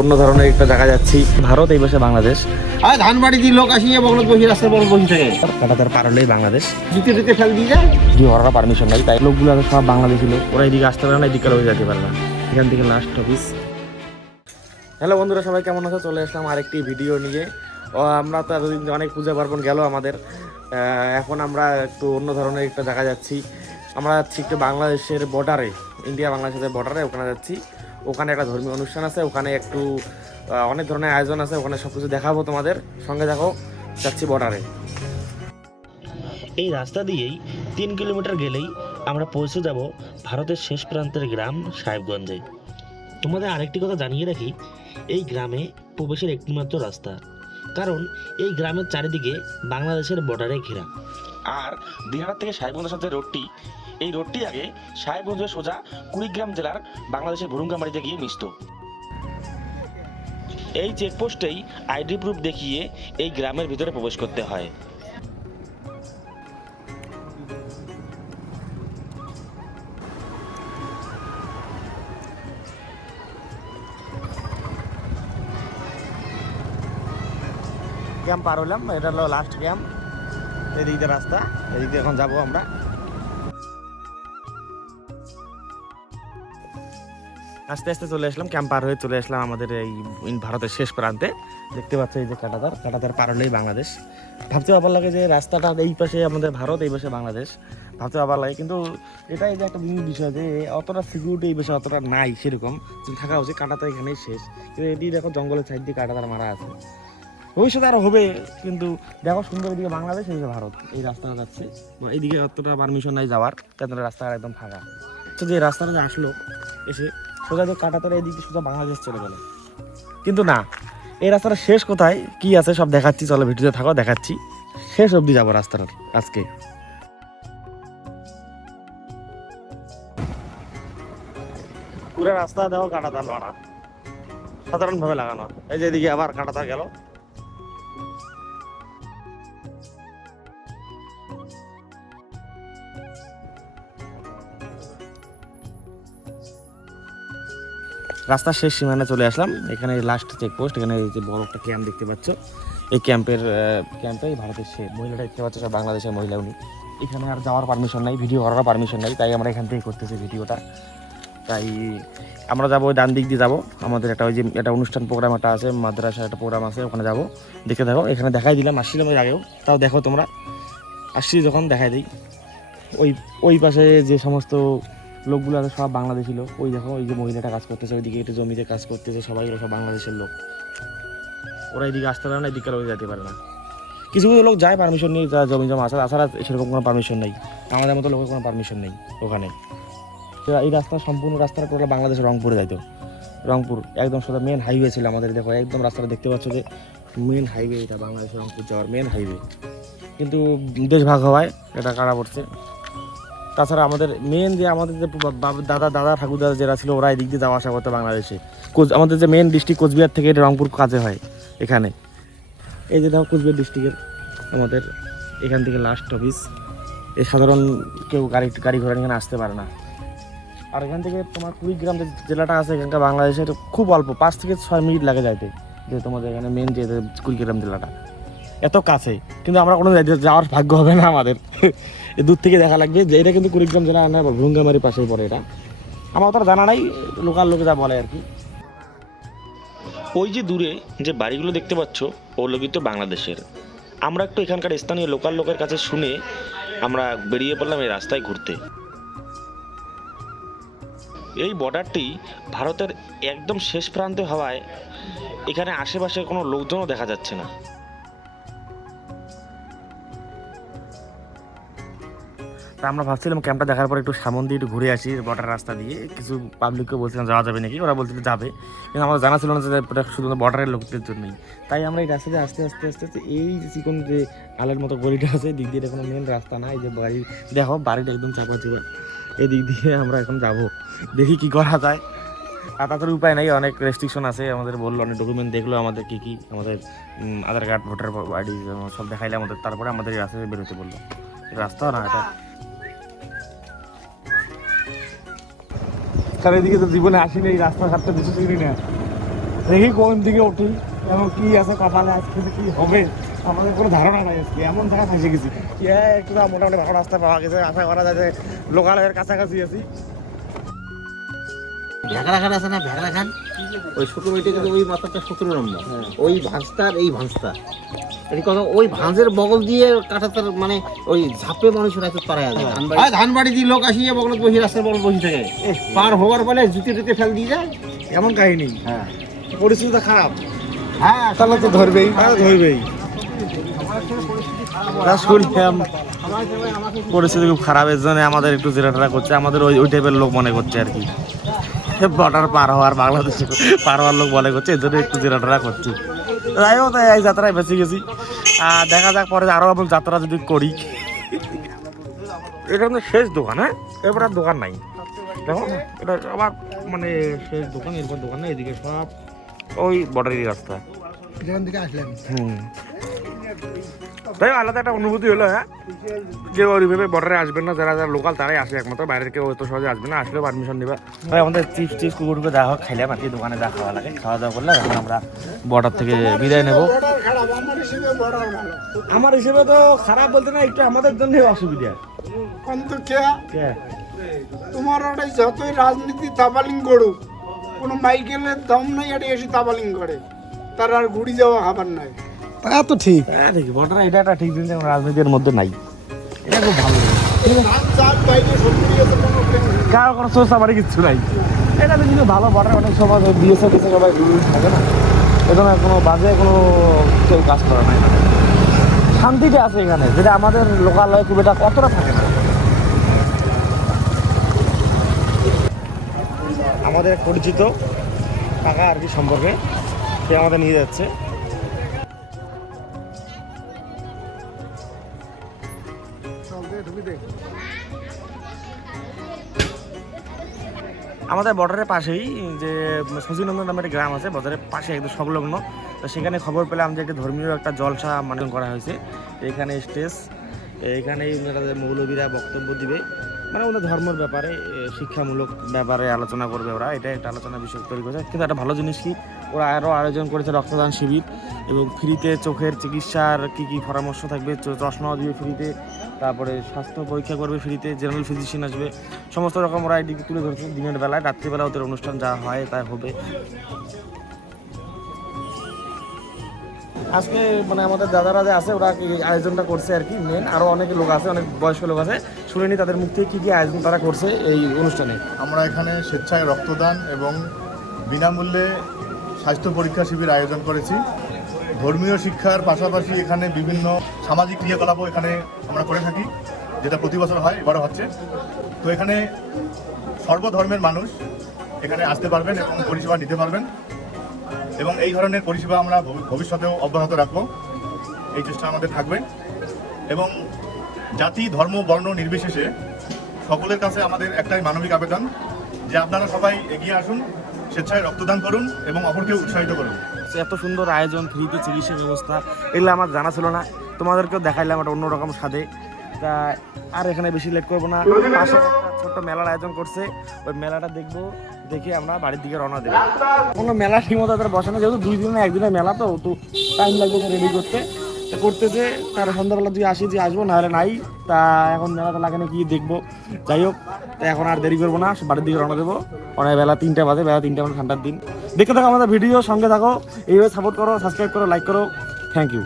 অন্য ধরনের একটা জায়গা যাচ্ছি। ভারত এই পাশে বাংলাদেশ। আর ধানবাড়ি দিয়ে লোক আসিয়ে বগলত বসে রাস্তার বগলত বসে থাকে। কাটাতার পার হলেই বাংলাদেশ। দিতে দিতে ফেল দিয়ে যায়। যদি ওরা পারমিশন নাই তাই লোকগুলো আগে সব বাংলাদেশি লোক ওরা এদিকে আসতে পারে না এদিকে ওই যেতে পারে না। এখান থেকে লাস্ট অফিস হ্যালো বন্ধুরা সবাই কেমন আছো? চলে আসলাম আরেকটি ভিডিও নিয়ে। ও আমরা তো এতদিন অনেক পূজা পার্বণ গেল আমাদের। এখন আমরা একটু অন্য ধরনের একটা জায়গা যাচ্ছি। আমরা যাচ্ছি একটু বাংলাদেশের বর্ডারে ইন্ডিয়া বাংলাদেশের বর্ডারে ওখানে যাচ্ছি। ওখানে একটা ধর্মীয় অনুষ্ঠান আছে ওখানে একটু আহ, অনেক ধরনের আয়োজন আছে ওখানে সব কিছু দেখাবো তোমাদের। সঙ্গে দেখো যাচ্ছি বর্ডারে এই রাস্তা দিয়েই তিন কিলোমিটার গেলেই আমরা পৌঁছে যাব ভারতের শেষ প্রান্তের গ্রাম সাহেবগঞ্জে। তোমাদের আরেকটি কথা জানিয়ে রাখি এই গ্রামে প্রবেশের একটিমাত্র রাস্তা। কারণ এই গ্রামের চারিদিকে বাংলাদেশের বর্ডারে ঘেরা। আর দিনহাটা থেকে সাহেবগঞ্জের সাথে রোডটি এই রোডটি আগে সাহেবগঞ্জের সোজা কুড়িগ্রাম জেলার বাংলাদেশের ভুরুঙ্গামারিতে গিয়ে মিশত। এই চেকপোস্টেই আইডি প্রুফ দেখিয়ে এই গ্রামের ভিতরে প্রবেশ করতে হয়। ক্যাম্প পার হলাম, এটা হলো লাস্ট ক্যাম্প এদিক দিয়ে রাস্তা, এদিক দিয়ে এখন যাব আমরা। আস্তে আস্তে চলে আসলাম ক্যাম্প পার হয়ে চলে আসলাম আমাদের এই ভারতের শেষ প্রান্তে। দেখতে পাচ্ছ এই যে কাটাতার কাটাতার পার হলেই বাংলাদেশ। ভাবতে আবার লাগে যে রাস্তাটা এই পাশে আমাদের ভারত, এই পাশে বাংলাদেশ। ভাবতে আবার লাগে, কিন্তু এটাই যে একটা জিনিস বিষয় যে অতটা সিকিউরিটি এই পাশে অতটা নাই সেরকম। যে থাকা উচিত কাটাতা এখানেই শেষ। কিন্তু এটি দেখো জঙ্গলের সাইড দিয়ে কাটাতার মারা আছে। ভবিষ্যতে আরও হবে, কিন্তু দেখো সুন্দর এদিকে বাংলাদেশ, এদিকে ভারত। এই রাস্তাটা যাচ্ছে। বা এইদিকে অতটা পারমিশন নাই যাওয়ার তাদের রাস্তাটা একদম ফাঁকা। তো যে রাস্তাটা যে আসলো, এসে সোজা যে এই এদিকে সোজা বাংলাদেশ চলে গেল। কিন্তু না, এই রাস্তাটা শেষ কোথায়? কি আছে সব দেখাচ্ছি, চলো ভিডিওতে থাকো, দেখাচ্ছি। শেষ অব্দি যাব রাস্তাটা আজকে। পুরো রাস্তা দেখো কাটাতার লড়া। সাধারণভাবে লাগানো। এই যে এদিকে আবার কাটাতার গেল। রাস্তার শেষ সীমানা চলে আসলাম। এখানে লাস্ট চেকপোস্ট এখানে এই যে বড় একটা ক্যাম্প দেখতে পাচ্ছ। এই ক্যাম্পের ক্যাম্পে ভারতের সে মহিলাটা দেখতে পাচ্ছ সব বাংলাদেশের মহিলা উনি। এখানে আর যাওয়ার পারমিশন নাই ভিডিও করার পারমিশন নাই, তাই আমরা এখান থেকে করতেছি ভিডিওটা তাই আমরা যাব ওই ডান দিক দিয়ে যাব। আমাদের একটা ওই যে, একটা অনুষ্ঠান প্রোগ্রাম একটা আছে, মাদ্রাসার একটা প্রোগ্রাম আছে, ওখানে যাব। দেখতে থাকো এখানে দেখাই দিলাম, আসছিলাম এর আগেও, তাও দেখো তোমরা। আসছি যখন, দেখাই দিই। ওই ওই পাশে যে সমস্ত লোকগুলো আছে সব বাংলাদেশি লোক। ওই দেখো, ওই যে মহিলাটা কাজ করতেছে ওইদিকে, একটু জমিতে কাজ করতেছে, সবাই সব বাংলাদেশের লোক। ওরা এদিকে আসতে পারে না, এদিকে ওই যেতে পারে না। কিছু কিছু লোক যায় পারমিশন নিয়ে জমি জমা আছে তাছাড়া সেরকম কোনো পারমিশন নেই। আমাদের মতো লোকের কোনো পারমিশন নেই ওখানে। এই রাস্তা সম্পূর্ণ রাস্তাটা টোটাল বাংলাদেশের রংপুরে যাইতো। রংপুর একদম সোজা মেন হাইওয়ে ছিল আমাদের, দেখো, একদম রাস্তাটা দেখতে পাচ্ছ যে মেন হাইওয়ে এটা, বাংলাদেশের রংপুর যাওয়ার মেন হাইওয়ে কিন্তু দেশ ভাগ হওয়ায় এটা কারা পড়ছে তাছাড়া আমাদের মেন যে আমাদের যে দাদা দাদা, ঠাকুরদা যারা ছিল, ওরা এদিক দিয়ে যাওয়া আসা করতো বাংলাদেশে। কোচ, আমাদের যে মেন ডিস্ট্রিক্ট কোচবিহার থেকে এটা রংপুর কাজে হয় এখানে। এই যে দেখো কোচবিহার ডিস্ট্রিক্টের আমাদের এখান থেকে লাস্ট অফিস এই সাধারণ কেউ গাড়ি গাড়ি ঘোড়া এখানে আসতে পারে না। আর এখান থেকে তোমার কুড়িগ্রাম যে জেলাটা আছে, এখানকার বাংলাদেশের খুব অল্প, পাঁচ থেকে ছয় মিনিট লাগে যাইতে। যে তোমাদের এখানে মেন যে কুড়িগ্রাম জেলাটা। এত কাছে কিন্তু আমরা কোনো যাওয়ার ভাগ্য হবে না আমাদের। দূর থেকে দেখা লাগবে। যে এটা কিন্তু কুড়িগ্রাম জেলা না ভুঙ্গামারির পাশেই পড়ে এটা। আমার অতটা জানা নাই, লোকাল লোকে যা বলে আর কি। ওই যে দূরে যে বাড়িগুলো দেখতে পাচ্ছ ওগুলো কিন্তু বাংলাদেশের। আমরা একটু এখানকার স্থানীয় লোকাল লোকের কাছে শুনে আমরা বেরিয়ে পড়লাম এই রাস্তায় ঘুরতে। এই বর্ডারটি ভারতের একদম শেষ প্রান্তে হওয়ায় এখানে আশেপাশে কোনো লোকজনও দেখা যাচ্ছে না। তা আমরা ভাবছিলাম ক্যাম্পটা দেখার পর একটু সামন দিয়ে একটু ঘুরে আসি, বর্ডার রাস্তা দিয়ে। কিছু পাবলিককে বলছিলাম যাওয়া যাবে নাকি? ওরা বলছিল যাবে। কিন্তু আমাদের জানা ছিল না যে শুধু বর্ডারের লোকদের জন্যই। তাই আমরা এই রাস্তা দিয়ে আস্তে আস্তে আস্তে আস্তে এই যে চিকন যে আলের মতো গলিটা আছে দিক দিয়ে কোনো মেন রাস্তা না, এই যে বাড়ি। দেখো, বাড়িটা একদম চাপা চুপা এই দিক দিয়ে আমরা এখন যাব। দেখি কি করা যায়। আর তাছাড়া উপায় নাই, অনেক রেস্ট্রিকশন আছে। আমাদের বলল, অনেক ডকুমেন্ট দেখল আমাদের কী কী, আমাদের আধার কার্ড ভোটার আইডি সব দেখাইলে আমাদের। তারপরে আমাদের রাস্তায় বেরোতে বলল। রাস্তা না, এটা কারণ এদিকে তো জীবনে আসিনি, এই রাস্তা ঘাটটা চিনি না। দেখি কোন দিকে উঠি এবং কি আছে কপালে, আজকে কি হবে, আমাদের কোনো ধারণা নাই আজকে। এমন জায়গা ফাঁসে গেছি। একটু মোটামুটি ভালো রাস্তা পাওয়া গেছে। আশা করা যায় যে লোকালয়ের কাছাকাছি আছি। ভেকড়া আছে না ভেকড়া ওই ছোট বইটা কিন্তু ওই মাথাটা সতেরো নম্বর। ওই ভাঁজটার এই ভাঁজটা। এটি কথা ওই ভাঁজের বগল দিয়ে কাটাতার মানে ওই ঝাপে ধানবাড়ি দিয়ে লোক আসিয়ে বগলত বসে রাস্তার বগল বসে থাকে। পার হওয়ার ফলে জুতে টুতে ফেল দিয়ে যায়। এমন কাহিনী। হ্যাঁ। পরিস্থিতিটা খারাপ। হ্যাঁ তাহলে তো ধরবেই। তাহলে ধরবেই। পরিস্থিতি খুব খারাপ এর জন্য আমাদের একটু জেরাটারা করছে। আমাদের ওই ওই টাইপের লোক মনে করছে আর কি। বর্ডার পার হওয়ার বাংলাদেশে পার হওয়ার লোক বলে করছে এর জন্য একটু জেরাটারা করছে। যাই হোক তাই এই যাত্রায় বেঁচে গেছি। আর দেখা যাক পরে আরও এমন যাত্রা যদি করি। এটা কিন্তু শেষ দোকান হ্যাঁ? এরপর আর দোকান নাই। দেখো এটা আবার মানে শেষ দোকান এরপর দোকান না এদিকে সব ওই বর্ডারি রাস্তা। যেখান থেকে আসলেন। হুম। তাই আলাদা একটা অনুভূতি হলো হ্যাঁ? যে ওইভাবে বর্ডারে আসবেন না যারা যারা লোকাল তারাই আসে একমাত্র বাইরে কেউ অত সহজে আসবে না আসলেও পারমিশন নিবা ভাই আমাদের চিপস টিপস কুকুরকে যা হোক খাইলাম আর কি দোকানে যা খাওয়া লাগে খাওয়া দাওয়া করলে এখন আমরা বর্ডার থেকে বিদায় নেব। আমার হিসেবে তো খারাপ বলতে না একটু আমাদের জন্য অসুবিধা। অন্ত কে? কে? তোমার ওটাই যতই রাজনীতি তাবালিং করুক কোনো মাইকেলের দম নাই এটা এসে তাবালিং করে। তার আর ঘুরি যাওয়া খাবার নাই হ্যাঁ ঠিক। বর্ডার এটা একটা ঠিক জিনিস রাজনীতির মধ্যে নাই। এটা খুব ভালো। কারও কোনো তো ভালো অনেক দিয়েছে সবাই থাকে না। কোনো বাজে কোনো কেউ কাজ এখানে। যেটা আমাদের লোকালয় খুব এটা অতটা থাকে না। আমাদের পরিচিত কাকা আর কি সম্পর্কে, সে আমাদের নিয়ে যাচ্ছে। আমাদের বর্ডারের পাশেই যে সচিনন্দন নামের গ্রাম আছে বর্ডারের পাশে একদম সংলগ্ন। তো সেখানে খবর পেলাম যে একটা ধর্মীয় একটা জলসা মানে করা হয়েছে। এখানে স্টেজ, এখানেই মৌলবীরা বক্তব্য দিবে। মানে ওদের ধর্মের ব্যাপারে শিক্ষামূলক ব্যাপারে আলোচনা করবে ওরা এটা একটা আলোচনা বিষয় তৈরি করেছে। কিন্তু একটা ভালো জিনিস কি, ওরা আরও আয়োজন করেছে রক্তদান শিবির, এবং ফ্রিতে চোখের চিকিৎসার কি কি পরামর্শ থাকবে, চ- চশমাও দিবে ফ্রিতে, তারপরে স্বাস্থ্য পরীক্ষা করবে ফ্রিতে জেনারেল ফিজিশিয়ান আসবে, সমস্ত রকম ওরা এদিকে তুলে ধরেছে। দিনের বেলায়, রাত্রিবেলা ওদের অনুষ্ঠান যা হয়, তাই হবে। আজকে মানে আমাদের দাদারা যে আছে, ওরা আয়োজনটা করছে আর কি মেন আরও অনেক লোক আছে, অনেক বয়স্ক লোক আছে। শুনেনি তাদের মুখ থেকে কি কি আয়োজন তারা করছে এই অনুষ্ঠানে। আমরা এখানে স্বেচ্ছায় রক্তদান এবং বিনামূল্যে স্বাস্থ্য পরীক্ষা শিবির আয়োজন করেছি। ধর্মীয় শিক্ষার পাশাপাশি এখানে বিভিন্ন সামাজিক ক্রিয়াকলাপও এখানে আমরা করে থাকি, যেটা প্রতি বছর হয়, এবারও হচ্ছে। তো এখানে সর্বধর্মের মানুষ এখানে আসতে পারবেন এবং পরিষেবা নিতে পারবেন। এবং এই ধরনের পরিষেবা আমরা ভবি- ভবিষ্যতেও অব্যাহত রাখব। এই চেষ্টা আমাদের থাকবে। এবং জাতি, ধর্ম, বর্ণ নির্বিশেষে সকলের কাছে আমাদের একটাই মানবিক আবেদন যে আপনারা সবাই এগিয়ে আসুন, স্বেচ্ছায় রক্তদান করুন এবং অপরকে উৎসাহিত করুন। এত সুন্দর আয়োজন, ফ্রিতে চিকিৎসা ব্যবস্থা, এগুলো আমার জানা ছিল না। তোমাদেরকেও দেখাইলাম একটা অন্যরকম স্বাদে। তা আর এখানে বেশি লেট করব না। ছোট্ট মেলার আয়োজন করছে। ওই মেলাটা দেখব, দেখে আমরা বাড়ির দিকে রওনা দেবো। কোনো মেলা ঠিক মতো তাদের বসে না, যেহেতু দুই দিনে একদিনের মেলা, তো তো টাইম লাগবে রেডি করতে। করতেছে, তার সন্ধ্যাবেলা তুই আসি যে আসব, নাহলে নাই। তা এখন মেলাটা লাগে না কি দেখব। যাই হোক, তা এখন আর দেরি করব না, বাড়ির দিকে রওনা দেবো। অনেক বেলা তিনটা বাজে, বেলা তিনটা মানে ঠান্ডার দিন। দেখতে থাকো আমাদের ভিডিও সঙ্গে থাকো। এইভাবে সাপোর্ট করো সাবস্ক্রাইব করো লাইক করো। Thank you